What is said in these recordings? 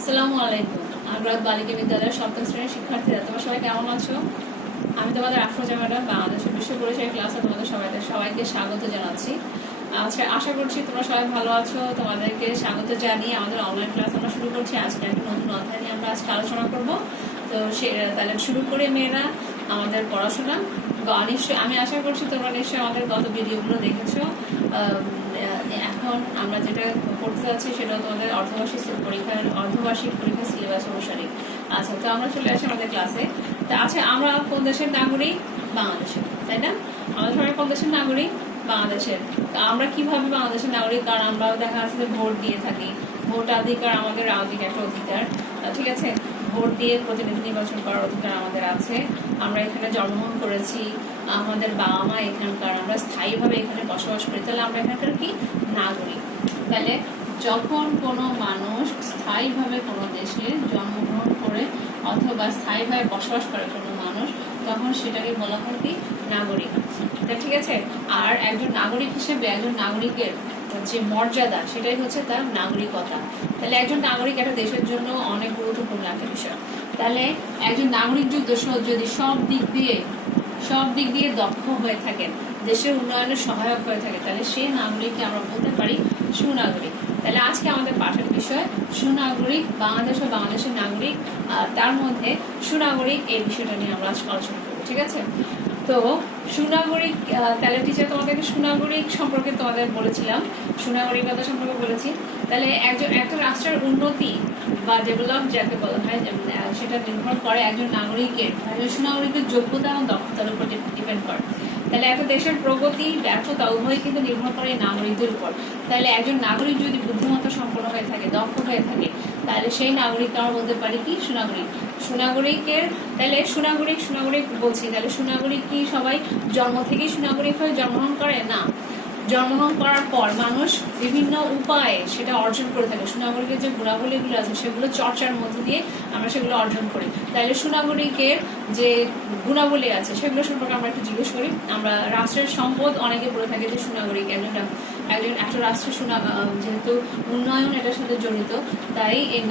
আসসালামু আলাইকুম। আগ্রাত বালিকা বিদ্যালয়ের সপ্তম শ্রেণীর শিক্ষার্থীরা তোমরা সবাই কেমন আছো? আমি তোমাদের আফরোজা ম্যাডাম, বাংলাদেশের বিশ্ব পরিচয় ক্লাসে তোমাদের সবাইকে স্বাগত জানাচ্ছি। আশা করছি তোমরা সবাই ভালো আছো। তোমাদেরকে স্বাগত জানিয়ে আমাদের অনলাইন ক্লাস আমরা শুরু করছি। আজকে একটা নতুন অধ্যায় নিয়ে আমরা আজকে আলোচনা করবো। তো তাহলে শুরু করে মেয়েরা আমাদের পড়াশোনা। নিশ্চয়ই আমি আশা করছি তোমরা নিশ্চয়ই আমাদের গত ভিডিওগুলো দেখেছো। এখন আমরা যেটা পড়তে যাচ্ছি সেটা তোমাদের অর্ধবার্ষিক পরীক্ষা সিলেবাস অনুসারে। আচ্ছা, তো আমরা চলে আসি আমাদের ক্লাসে। তা আচ্ছা, আমরা কোন দেশের নাগরিক? বাংলাদেশের, তাই না? আমরা সবাই কোন দেশের নাগরিক? বাংলাদেশের। তো আমরা কিভাবে বাংলাদেশের নাগরিক? কারণ আমরাও দেখা যাচ্ছে যে ভোট দিয়ে থাকি। ভোটাধিকার আমাদের একটা অধিকার, ঠিক আছে? ভোট দিয়ে প্রতিনিধি নির্বাচন করার অধিকার আমাদের আছে। আমরা এখানে জন্মগ্রহণ করেছি, আমাদের বাবা মা এখানকার, আমরা স্থায়ীভাবে এখানে বসবাস করি, তাহলে আমরা এখানকার কি নাগরিক। তাহলে যখন কোনো মানুষ স্থায়ীভাবে কোনো দেশে জন্মগ্রহণ করে অথবা স্থায়ীভাবে বসবাস করে কোনো মানুষ, তখন সেটাকে বলা হয় কি নাগরিক। ঠিক আছে? আর একজন নাগরিক হিসেবে একজন নাগরিকের যে মর্যাদা, সেটাই হচ্ছে তার নাগরিকতা। তাহলে একজন নাগরিক একটা দেশের জন্য অনেক গুরুত্বপূর্ণ একটা বিষয়। তাহলে একজন নাগরিক যদি সব দিক দিয়ে দক্ষ হয়ে থাকেন, দেশের উন্নয়নে সহায়ক হয়ে থাকে, তাহলে সেই নাগরিককে আমরা বলতে পারি সুনাগরিক। তাহলে আজকে আমাদের পাঠের বিষয় সুনাগরিক, বাংলাদেশ ও বাংলাদেশের নাগরিক। তার মধ্যে সুনাগরিক এই বিষয়টা নিয়ে আমরা আজকে আলোচনা করবো, ঠিক আছে? তো সুনাগরিক, তাহলে টিচার তোমাদেরকে সুনাগরিক সম্পর্কে তোমাদের বলেছিলাম, সুনাগরিকতা সম্পর্কে বলেছি। তাহলে একটা রাষ্ট্রের উন্নতি বা ডেভেলপ যাকে বলা হয়, সেটা নির্ভর করে একজন সুনাগরিকের যোগ্যতা এবং দক্ষতার উপর ডিপেন্ড করে। তাহলে একটা দেশের প্রগতি ব্যর্থতা উভয় কিন্তু নির্ভর করে নাগরিকদের উপর। তাহলে একজন নাগরিক যদি বুদ্ধিমত্তা সম্পন্ন হয়ে থাকে, দক্ষ হয়ে থাকে, তাহলে সেই নাগরিককে আমরা বলতে পারি কি সুনাগরিক। সুনাগরিকের তাহলে সুনাগরিক বলছি, তাহলে সুনাগরিক কি সবাই জন্ম থেকেই সুনাগরিক হয়ে জন্মগ্রহণ করে? না, জন্মগ্রহণ করার পর মানুষ বিভিন্ন উপায়ে সেটা অর্জন করে থাকে। সুনাগরিকের যে গুণাবলীগুলো আছে সেগুলো চর্চার মধ্য দিয়ে আমরা সেগুলো অর্জন করি। তাহলে সুনাগরিকের যে গুণাবলী আছে সেগুলো সম্পর্কে আমরা একটু জিজ্ঞেস করি। আমরা রাষ্ট্রের সম্পদ অনেকে বলে থাকি যে সুনাগরিক একটা রাষ্ট্রের যেহেতু উন্নয়ন এটার সাথে জড়িত, তাই এই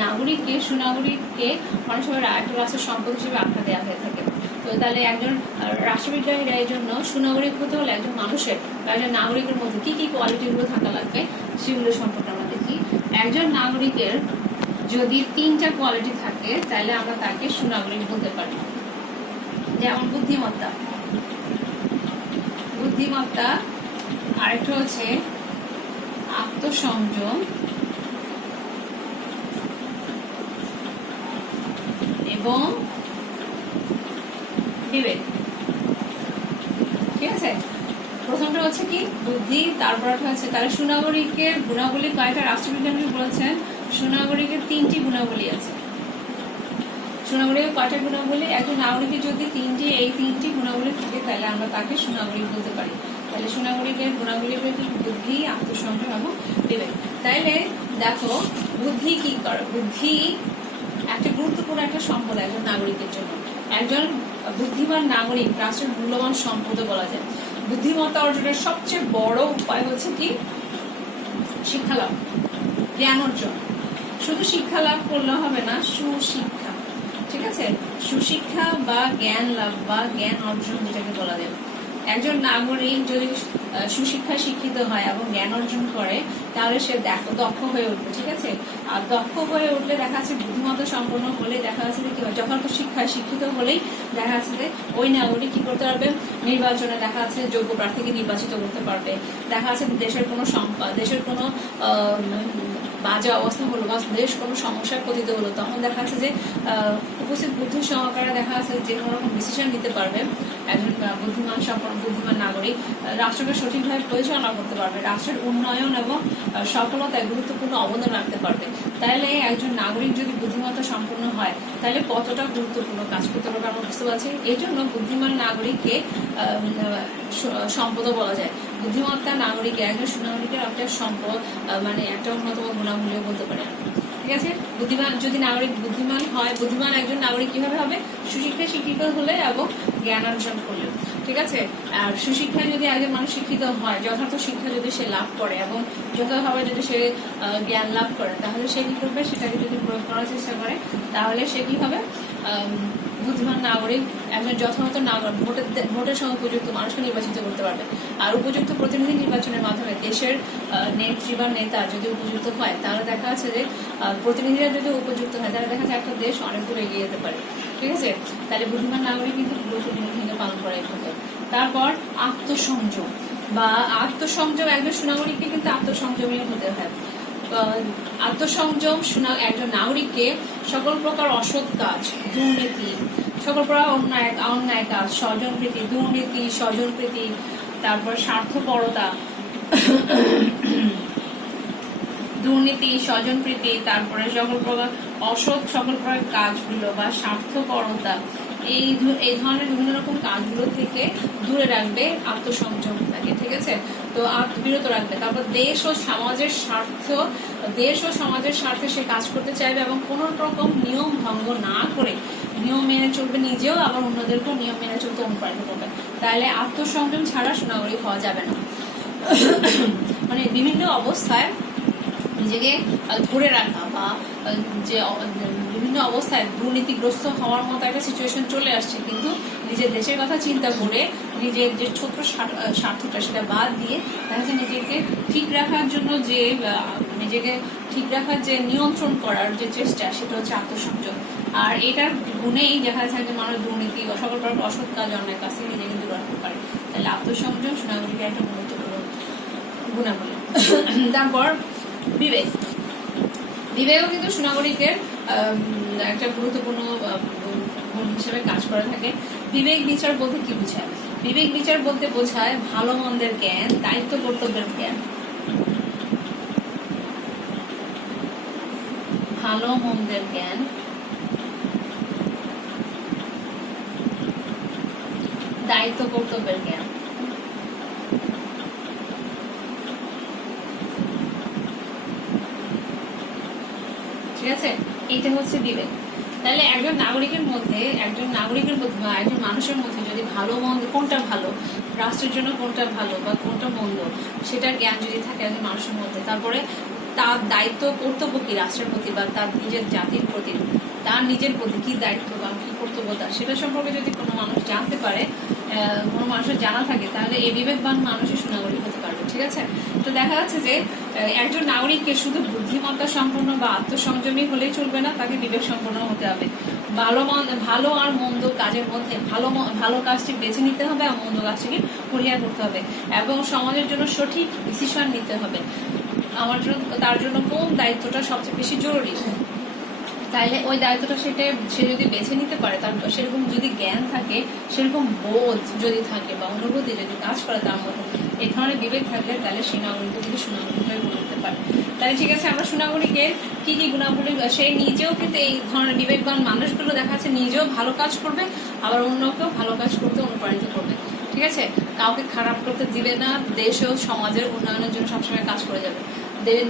সুনাগরিককে অনেক সময় একটা রাষ্ট্রের সম্পদ হিসেবে আখ্যা দেওয়া হয়ে থাকে। তো তাহলে একজন রাষ্ট্রবিজ্ঞানীরা এই জন্য সুনাগরিক হতে হলে একজন মানুষের বা একজন নাগরিকের মধ্যে কি কি কোয়ালিটিগুলো থাকা লাগবে সেগুলো সম্পর্কে আমরা দেখি। একজন নাগরিকের যদি 3টা কোয়ালিটি থাকে তাহলে আমরা তাকে সুনাগরিক বলতে পারি। যেমন বুদ্ধিমত্তা, আরেকটা হচ্ছে আত্মসংযম এবং বিবেক, ঠিক আছে? প্রথমটা হচ্ছে কি বুদ্ধি, তারপরটা হচ্ছে তাহলে সুনাগরিকের গুণাবলী কয়টা? রাষ্ট্রবিজ্ঞানী বলেছেন সুনাগরিকের 3টি গুণাবলী আছে। সুনাগরিকের কয়টা গুণাবলী? একজন নাগরিকের যদি এই তিনটি গুণাবলী থাকে তাহলে আমরা তাকে সুনাগরিক বলতে পারি। তাহলে সুনাগরিকের গুণাবলী কি? বুদ্ধি, আত্মসংযম এবং বিবেক। তাইলে দেখো বুদ্ধি কি করে? বুদ্ধি একটা গুরুত্বপূর্ণ একটা সম্পদ একজন নাগরিকের জন্য। একজন বুদ্ধিমান নাগরিক রাষ্ট্রের মূল্যবান সম্পদও বলা যায়। বুদ্ধিমত্তা অর্জনের সবচেয়ে বড় উপায় হচ্ছে কি? শিক্ষা লাভ, জ্ঞান অর্জন। শুধু শিক্ষা লাভ করলে হবে না, সুশিক্ষা, ঠিক আছে? সুশিক্ষা বা জ্ঞান লাভ বা জ্ঞান অর্জন যেটাকে বলা যায়। একজন নাগরিক যদি সুশিক্ষায় শিক্ষিত হয় এবং জ্ঞান অর্জন করে তাহলে সে দক্ষ হয়ে উঠবে, ঠিক আছে? আর দক্ষ হয়ে উঠলে দেখা যাচ্ছে বুদ্ধিমত্তা সম্পন্ন হলে দেখা যাচ্ছে যে কি হয়, যথার্থ শিক্ষায় শিক্ষিত হলেই দেখা যাচ্ছে যে ওই নাগরিক কি করতে পারবে? নির্বাচনে দেখা যাচ্ছে যোগ্য প্রার্থীকে নির্বাচিত করতে পারবে। দেখা যাচ্ছে দেশের কোনো বাজে অবস্থা হলো বা দেশ কোনো সমস্যায় পতিত হলো, তখন দেখা যাচ্ছে যে উপস্থিত বুদ্ধি সহকারে দেখা যাচ্ছে যে কোনো রকম ডিসিশন নিতে পারবে। একজন বুদ্ধিমান নাগরিক রাষ্ট্রকে সঠিকভাবে পরিচালনা করতে পারবে, রাষ্ট্রের উন্নয়ন এবং সফলতায় গুরুত্বপূর্ণ অবদান রাখতে পারবে। তাহলে একজন নাগরিক যদি বুদ্ধিমত্তা সম্পন্ন হয় তাহলে কতটা গুরুত্বপূর্ণ কাজ করতে পারবে আমরা বুঝতে পারছি। এই জন্য বুদ্ধিমান নাগরিককে সম্পদও বলা যায়। বুদ্ধিমত্তা নাগরিকের একজন সুনাগরিকের একটা সম্পদ, মানে একটা অন্যতম গুণাবলীও বলতে পারে, ঠিক আছে? যদি নাগরিক বুদ্ধিমান হয়, বুদ্ধিমান একজন নাগরিক কিভাবে হবে? সুশিক্ষায় শিক্ষিত হলে এবং জ্ঞান অর্জন করলে। তো ঠিক আছে। আর সুশিক্ষায় যদি একজন মানুষ শিক্ষিত হয়, যথার্থ শিক্ষা যদি সে লাভ করে এবং যথাযথভাবে যদি সে জ্ঞান লাভ করে, তাহলে সে কি করবে, সেটাকে যদি প্রয়োগ করার চেষ্টা করে, তাহলে সে কি হবে, বুদ্ধিমান নাগরিক, একজন যথাযথ নাগরিক, ভোটের সময় উপযুক্ত মানুষকে নির্বাচিত করতে পারবে। আর উপযুক্ত প্রতিনিধি নির্বাচনের মাধ্যমে দেশের নেত্রী বা নেতা যদি উপযুক্ত হয়, তাহলে দেখা যাচ্ছে যে প্রতিনিধিরা যদি উপযুক্ত হয়, তাহলে দেখা যায় একটা দেশ অনেক দূর এগিয়ে যেতে পারে। ঠিক আছে, তাহলে বুদ্ধিমান নাগরিক কিন্তু গুরুত্বপূর্ণ ভূমিকা পালন করে এখানে। তারপর আত্মসংযম বা আত্মসংযম, একজন সুনাগরিককে কিন্তু আত্মসংযমী হতে হয়। আত্মসংযম একজন নাগরিককে সকল প্রকার অসৎ কাজ, দুর্নীতি, সকল প্রকার অন্যায় কাজ, স্বজনপ্রীতি, দুর্নীতি, স্বজনপ্রীতি, তারপর স্বার্থপরতা, দুর্নীতি, স্বজনপ্রীতি, তারপরে সকল প্রকার অসৎ সকল প্রকার কাজগুলো বা স্বার্থপরতা, এই ধরনের বিভিন্ন রকম কাজগুলো থেকে দূরে রাখবে আত্মসংযম থাকে। ঠিক আছে, তো বিরত রাখবে। তারপর দেশ ও সমাজের স্বার্থে সে কাজ করতে চাইবে এবং কোন রকম নিয়ম ভঙ্গ না করে নিয়ম মেনে চলবে নিজেও, আবার অন্যদেরকেও নিয়ম মেনে চলতে অনুপ্রাণিত করবে। তাহলে আত্মসংযম ছাড়া সুনাগরিক হওয়া যাবে না। মানে বিভিন্ন অবস্থায় নিজেকে ধরে রাখা বা যে বিভিন্ন অবস্থায় দুর্নীতিগ্রস্ত হওয়ার মতো একটা সিচুয়েশন চলে আসছে, কিন্তু নিজের দেশের কথা চিন্তা করে নিজের যে ছোট্ট স্বার্থটা সেটা বাদ দিয়ে দেখা যাচ্ছে নিজেকে ঠিক রাখার জন্য যে নিয়ন্ত্রণ করার যে চেষ্টা, সেটা হচ্ছে আত্মসংযম। আর এটার গুণেই দেখা যাচ্ছে যে মানুষ দুর্নীতি বা সকল প্রকার অসৎ কাজ, অন্যায় কাজ থেকে নিজেকে দূরে রাখতে পারে। তাহলে আত্মসংযম সুনাগরিকের একটা গুরুত্বপূর্ণ গুণাবলী। তারপর বিবেকও কিন্তু সুনাগরিকের একটা গুরুত্বপূর্ণ গুণ হিসেবে কাজ করে থাকে। বিবেক বিচার বলতে কি বোঝায়? বিবেক বিচার বলতে বোঝায় ভালো মন্দের জ্ঞান, দায়িত্ব কর্তব্যের জ্ঞান। ভালো মন্দের জ্ঞান, দায়িত্ব কর্তব্যের জ্ঞান। ঠিক আছে, এইটা হচ্ছে বিবেক। তাহলে একজন নাগরিকের মধ্যে বা একজন মানুষের মধ্যে যদি ভালো মন্দ, কোনটা ভালো রাষ্ট্রের জন্য, কোনটা ভালো বা কোনটা মন্দ, সেটার জ্ঞান যদি থাকে একজন মানুষের মধ্যে, তারপরে তার দায়িত্ব কর্তব্য কি রাষ্ট্রের প্রতি বা তার নিজের জাতির প্রতি, তার নিজের প্রতি কি দায়িত্ব বা কি কর্তব্য তার, সেটা সম্পর্কে যদি কোনো মানুষ জানতে পারে, কোনো মানুষের জানা থাকে, তাহলে এই বিবেকবান মানুষই সুনাগরিক হতে পারবে। ঠিক আছে, তো দেখা যাচ্ছে যে একজন নাগরিককে শুধু বুদ্ধিমত্তা সম্পন্ন বা আত্মসংযমী হলেই চলবে না, তাকে বিবেক সম্পন্ন হতে হবে। ভালো আর মন্দ কাজের মধ্যে ভালো কাজটি বেছে নিতে হবে আর মন্দ কাজটিকে পরিহার করতে হবে, এবং সমাজের জন্য সঠিক ডিসিশন নিতে হবে। তার জন্য কোন দায়িত্বটা সবচেয়ে বেশি জরুরি, তাইলে ওই দায়িত্বটা সে যদি বেছে নিতে পারে, তার সেরকম যদি জ্ঞান থাকে, সেরকম বোধ যদি থাকে বা অনুভূতি যদি কাজ করে তার মধ্যে, এই ধরনের বিবেক থাকলে, তাহলে সেই নাগরিককে যদি সুনাগরিক হয়ে গড়ে উঠতে পারে। তাহলে ঠিক আছে, আমরা সুনাগরিকের কি কি গুণাবলী, সে নিজেও কিন্তু এই ধরনের বিবেকবান মানুষগুলো দেখা যাচ্ছে নিজেও ভালো কাজ করবে, আবার অন্যকেও ভালো কাজ করতে অনুপ্রাণিত করবে। ঠিক আছে, কাউকে খারাপ করতে দিবে না, দেশ ও সমাজের উন্নয়নের জন্য সবসময় কাজ করে যাবে,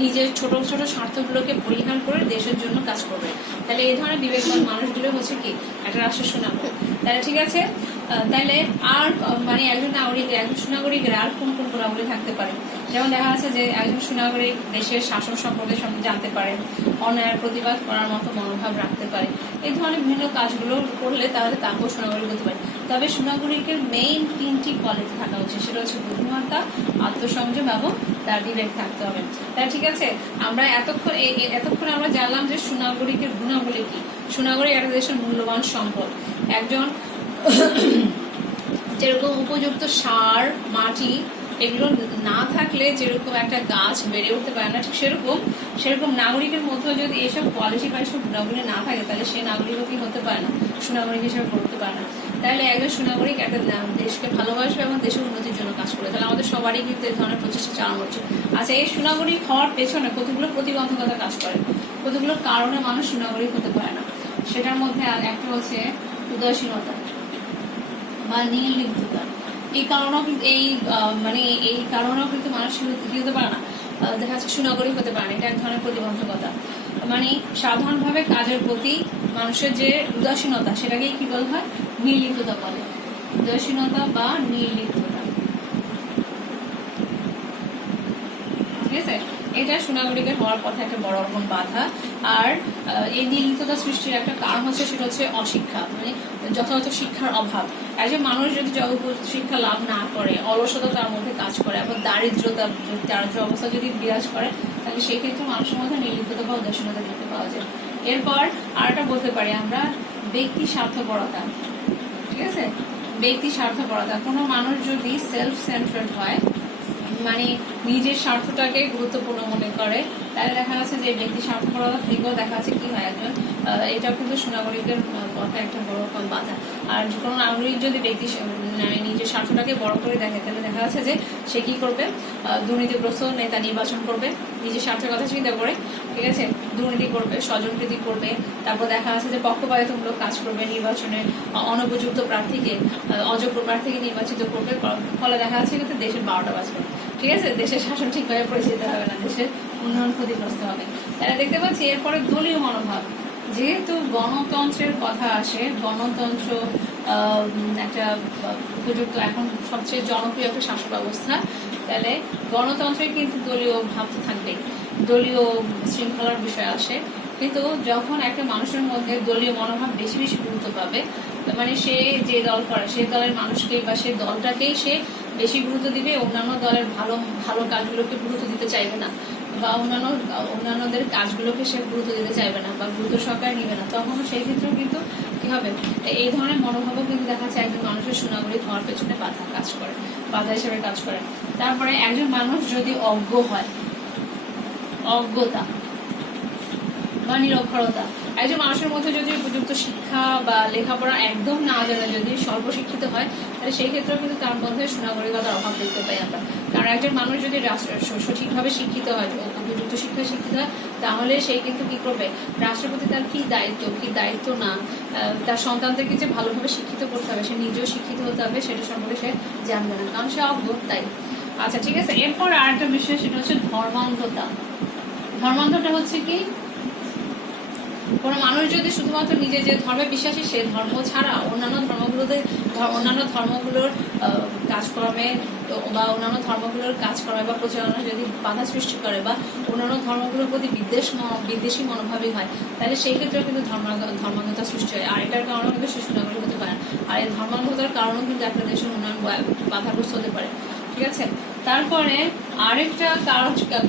নিজের ছোট ছোট স্বার্থগুলোকে পরিহার করে দেশের জন্য কাজ করবে। তাহলে এই ধরনের বিবেকবান মানুষগুলো হচ্ছে কি একটা রাষ্ট্রের সুনাগরিক। তাহলে ঠিক আছে, তাহলে আর মানে একজন সুনাগরিকের আর কোন কোন গুণাবলী থাকতে পারে? যেমন দেখা যাচ্ছে যে একজন সুনাগরিক দেশের শাসন সম্পর্কে জানতে পারে, অন্যায়ের প্রতিবাদ করার মতো মনোভাব রাখতে পারে। এই ধরনের বিভিন্ন কাজগুলো করলে তাহলে তাকেও সুনাগরিক হতে পারে। তবে সুনাগরিকের মেইন 3টি কোয়ালিটি থাকা উচিত, সেটা হচ্ছে বুদ্ধিমত্তা, আত্মসংযম এবং তার বিবেক থাকতে হবে। তাহলে ঠিক আছে, আমরা এতক্ষণ আমরা জানলাম যে সুনাগরিকের গুণাবলী কি। সুনাগরিক একটা দেশের মূল্যবান সম্পদ। একজন যেরকম উপযুক্ত সার, মাটি এগুলো না থাকলে যেরকম একটা গাছ বেড়ে উঠতে পারে না, ঠিক সেরকম নাগরিকের মধ্যে যদি এসব কোয়ালিটি বা এসব গুণাবলী না থাকে, তাহলে সে নাগরিকই হতে পারে না, সুনাগরিক হিসেবে করতে পারে না। তাহলে একজন সুনাগরিক একটা দেশকে ভালোবাসবে এবং দেশের উন্নতির জন্য কাজ করবে। তাহলে আমাদের সবারই কিন্তু এই ধরনের প্রচেষ্টা চালানো উচিত। আচ্ছা, এই সুনাগরিক হওয়ার পেছনে কতগুলো প্রতিবন্ধকতা কাজ করে, কতগুলো কারণে মানুষ সুনাগরিক হতে পারে না। সেটার মধ্যে একটা হচ্ছে উদাসীনতা বা নির্লিপ্ততা। এই কারণেও কিন্তু মানুষ কি হতে পারে না, দেখা যাচ্ছে সুনাগরিক হতে পারে না। এটা এক ধরনের প্রতিবন্ধকতা। মানে সাধারণভাবে কাজের প্রতি মানুষের যে উদাসীনতা, সেটাকেই কি বলা হয়, নির্লিপ্ততা বলে। উদাসীনতা বা নির্লিপ্ততা। ঠিক আছে, এটা সুনাগরিকের হওয়ার পথে একটা বড় রকম বাধা। আর এই নির্লিপ্ততা সৃষ্টির একটা কারণ হচ্ছে সেটা হচ্ছে অশিক্ষা, মানে যথাযথ শিক্ষার অভাব। একজন মানুষ যদি শিক্ষা লাভ না করে, অলসতা তার মধ্যে কাজ করে এবং দারিদ্র অবস্থা যদি বিরাজ করে, তাহলে সেই ক্ষেত্রে মানুষের মধ্যে নির্লিপ্ততা বা উদাসীনতা দেখতে পাওয়া যায়। এরপর আরেকটা বলতে পারি আমরা ব্যক্তি স্বার্থপরতা। ঠিক আছে, ব্যক্তি স্বার্থপরতা। কোনো মানুষ যদি সেলফ সেন্টার্ড হয়, মানে নিজের স্বার্থটাকে গুরুত্বপূর্ণ মনে করে, তাহলে দেখা যাচ্ছে যে ব্যক্তি স্বার্থপরতা থেকেও দেখা যাচ্ছে কি হয় একজন, এটা কিন্তু সুনাগরিকের কথা একটা বড় রকম বাধা। আর কোনো নাগরিক যদি নিজের স্বার্থটাকে বড় করে দেখে, তাহলে দেখা যাচ্ছে যে সে কি করবে, দুর্নীতিগ্রস্ত নেতা নির্বাচন করবে নিজের স্বার্থের কথা চিন্তা করে। ঠিক আছে, দুর্নীতি করবে, স্বজনপ্রীতি করবে, তারপর দেখা যাচ্ছে যে পক্ষপাতিত্বমূলক কাজ করবে, নির্বাচনে অনুপযুক্ত প্রার্থীকে, অযোগ্য প্রার্থীকে নির্বাচিত করবে। ফলে দেখা যাচ্ছে কিন্তু দেশের 12টা বাজবে। ঠিক আছে, দেশের শাসন ঠিকভাবে পরিচালিত হবে না, দেশের উন্নয়ন ক্ষতিগ্রস্ত হবে। তারা দেখতে পাচ্ছি এরপরে দলীয় মনোভাব। যেহেতু গণতন্ত্রের কথা আসে, গণতন্ত্র একটা উপযুক্ত এখন সবচেয়ে জনপ্রিয় একটা শাসন ব্যবস্থা, তাহলে গণতন্ত্রে কিন্তু দলীয় ভাব তো থাকবেই, দলীয় শৃঙ্খলার বিষয় আসে। কিন্তু যখন একটা মানুষের মধ্যে দলীয় মনোভাব বেশি বেশি গুরুত্ব পাবে, মানে সে যে দল করে সেই দলের মানুষকে বা সেই দলটাকেই সে বেশি গুরুত্ব দিবে, অন্যান্য দলের ভালো ভালো কাজগুলোকে গুরুত্ব দিতে চাইবে না, বা অন্যান্যদের কাজগুলোকে সে গুরুত্ব দিতে চাইবে না বা গুরুত্ব সহকারে নিবে না, তখন সেই ক্ষেত্রেও কিন্তু কি হবে, এই ধরনের মনোভাবও কিন্তু দেখা যাচ্ছে একজন মানুষের সুনাগরিক হওয়ার পেছনে বাধা হিসেবে কাজ করে। তারপরে একজন মানুষ যদি অজ্ঞ হয়, অজ্ঞতা বা নিরক্ষরতা, একজন মানুষের মধ্যে যদি উপযুক্ত শিক্ষা বা লেখাপড়া একদম না জানে, যদি স্বল্প শিক্ষিত হয়, তাহলে সেই ক্ষেত্রেও কিন্তু তার মধ্যে সুনাগরিকতার অভাব দেখতে পাই আমরা। কারণ একজন মানুষ যদি সঠিকভাবে শিক্ষিত হয়, উপযুক্ত শিক্ষায় শিক্ষিত হয়, তাহলে সেই কিন্তু কি করবে, রাষ্ট্রের প্রতি তার কি দায়িত্ব না, তার সন্তানদেরকে যে ভালোভাবে শিক্ষিত করতে হবে, সে নিজেও শিক্ষিত হতে হবে, সেটা সম্পর্কে সে জানবে না, কারণ সে অজ্ঞ তাই। আচ্ছা, ঠিক আছে, এরপর আরেকটা বিষয় সেটা হচ্ছে ধর্মান্ধতা। ধর্মান্ধতা হচ্ছে কি, কোনো মানুষ যদি শুধুমাত্র নিজে যে ধর্মে বিশ্বাসী সে ধর্ম ছাড়া অন্যান্য ধর্মগুলোর কাজকর্মে বা অন্যান্য ধর্মগুলোর কাজকর্মে বা প্রচারণা যদি বাধা সৃষ্টি করে বা অন্যান্য ধর্মগুলোর প্রতি বিদ্বেষী মনোভাবী হয়, তাহলে সেই ক্ষেত্রেও কিন্তু ধর্মান্ধতা সৃষ্টি হয়। আর এটার কারণেও কিন্তু শিশু নাগরিক হতে পারে। আর এই ধর্মান্ধতার কারণেও কিন্তু একটা দেশের উন্নয়ন বাধাগ্রস্ত হতে পারে। ঠিক আছে, তারপরে আরেকটা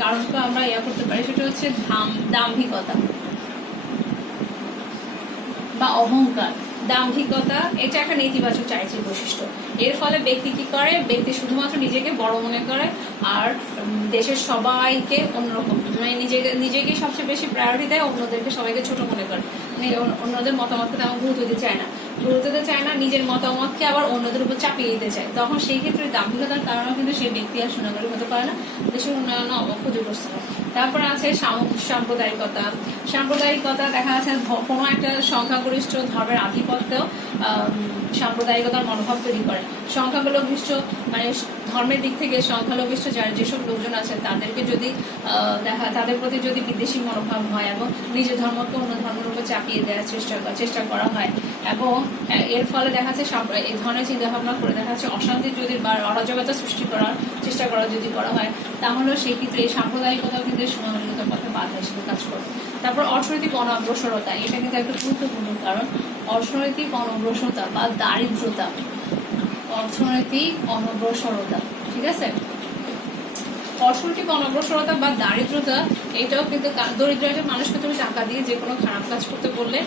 কারণকে আমরা করতে পারি, সেটা হচ্ছে দাম্ভিকতা বা অহংকার। দাম্ভিকতা এটা একটা নেতিবাচক চারিত্রিক বৈশিষ্ট্য। এর ফলে ব্যক্তি কি করে, ব্যক্তি শুধুমাত্র নিজেকে বড় মনে করে আর দেশের সবাইকে অন্যরকম, মানে নিজেকে সবচেয়ে বেশি প্রায়োরিটি দেয়, অন্যদেরকে সবাইকে ছোট মনে করে, মানে অন্যদের মতামতকে তেমন গুরুত্ব দিতে চায় না, নিজের মতামতকে আবার অন্যদের উপর চাপিয়ে দিতে চায়। তখন সেই ক্ষেত্রে দাম্ভিকতার কারণেও কিন্তু সেই ব্যক্তি আর সুনাগরিক হতে পারে না, দেশের উন্নয়ন ক্ষতিগ্রস্ত হয়। তারপরে আছে সাম্প্রদায়িকতা। দেখা যাচ্ছে কোনো একটা সংখ্যাগরিষ্ঠ ধর্মের আধিপত্য সাম্প্রদায়িকতার মনোভাব তৈরি করে। সংখ্যালঘিষ্ঠ মানে ধর্মের দিক থেকে সংখ্যালঘিষ্ঠ যেসব লোকজন আছে তাদেরকে যদি তাদের প্রতি যদি বিদ্বেষী মনোভাব হয় এবং নিজের ধর্মকে অন্য ধর্মের উপর চাপিয়ে দেওয়ার চেষ্টা করা হয়, এবং এর ফলে দেখা যাচ্ছে এই ধরনের চিন্তাভাবনা করে দেখা যাচ্ছে অশান্তি যদি বা অরাজকতা সৃষ্টি করার চেষ্টা যদি করা হয়, তাহলেও সেই ক্ষেত্রে এই সাম্প্রদায়িকতাও কিন্তু সুনাগরিকতার পথে বাধা হিসেবে কাজ করে। তারপর অর্থনৈতিক অনগ্রসরতা, এটা কিন্তু একটা গুরুত্বপূর্ণ কারণ। অর্থনৈতিক অনগ্রসরতা বা দারিদ্রতা, অর্থনৈতিক অনগ্রসরতা। ঠিক আছে, অর্থনৈতিক অনগ্রসরতা বা দারিদ্রতা এটাও কিন্তু দরিদ্র একজন মানুষকে তুমি টাকা দিয়ে যে কোনো খারাপ কাজ করতে বললে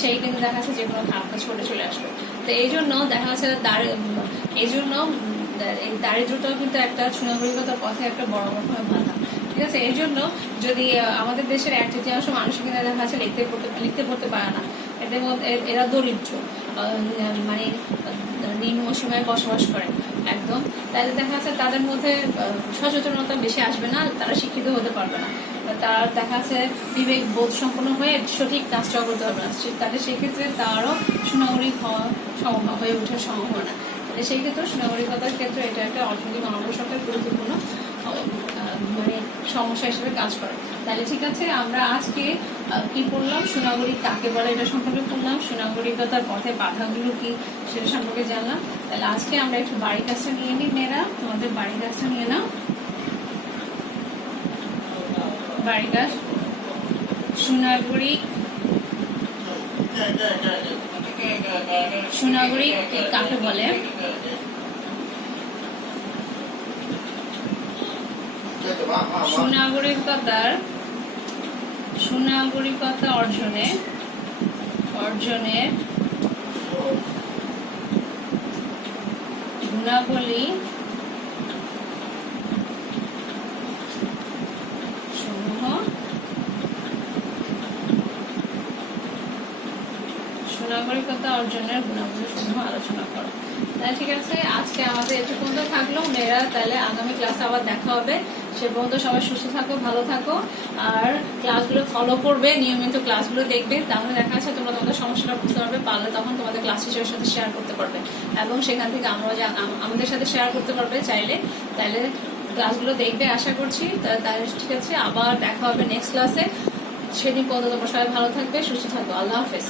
সেই কিন্তু দেখা যাচ্ছে যে কোনো খারাপ কাজ করে চলে আসবে। তো এই জন্য দেখা যাচ্ছে এই দারিদ্রতাও কিন্তু একটা সুনাগরিকতার পথে একটা বড় রকমের বাধা। ঠিক আছে, এই জন্য যদি আমাদের দেশের 1/3 মানুষ কিনা দেখা যাচ্ছে লিখতে পড়তে পারে না, এদের মধ্যে এরা দরিদ্র, মানে নিম্ন সীমায় বসবাস করে একদম, তাহলে দেখা যাচ্ছে তাদের মধ্যে সচেতনতা বেশি আসবে না, তারা শিক্ষিত হতে পারবে না, তার দেখা যাচ্ছে বিবেক বোধ সম্পন্ন হয়ে সঠিক কাজটা করতে পারবে না, তাহলে সেক্ষেত্রে তারও সুনাগরিক হয়ে ওঠার সম্ভাবনা। তাহলে সেই ক্ষেত্রে সুনাগরিকতার ক্ষেত্রে এটা একটা অর্থনৈতিক অনগ্রসরতার গুরুত্বপূর্ণ মানে সমস্যা হিসেবে কাজ করে। তাহলে ঠিক আছে, আমরা আজকে কি পড়লাম, সুনাগরিক কাকে বলে এটা সম্পর্কে পড়লাম, সুনাগরিকতার পথে বাধাগুলো কি সেটা সম্পর্কে জানলাম। তাহলে আজকে আমরা একটু বাড়ির কাজটা নিয়ে নিই। মেয়েরা তোমাদের বাড়ির কাজটা নিয়ে নাও। বাড়ির কাজ, সুনাগরিক কাকে বলে? সুনাগরিকতা অর্জনের গুণাবলী সমূহ সুনাগরিকতা অর্জনের গুণাবলী সমূহ আলোচনা করো। তাহলে ঠিক আছে, আজকে আমাদের এটুকু পর্যন্ত থাকলো মেয়েরা। তাহলে আগামী ক্লাসে আবার দেখা হবে। সে পর্যন্ত সবাই সুস্থ থাকো, ভালো থাকো, আর ক্লাসগুলো ফলো করবে, নিয়মিত ক্লাসগুলো দেখবে। তাহলে দেখা যাচ্ছে তোমরা তোমাদের সমস্যাটা বুঝতে পারবে, পারলে তখন তোমাদের ক্লাস টিচারের সাথে শেয়ার করতে পারবে, এবং সেখান থেকে আমাদের সাথে শেয়ার করতে পারবে চাইলে। তাহলে ক্লাসগুলো দেখবে আশা করছি। তাহলে ঠিক আছে, আবার দেখা হবে নেক্সট ক্লাসে। সেদিন পর্যন্ত তোমরা সবাই ভালো থাকবে, সুস্থ থাকবে। আল্লাহ হাফেজ।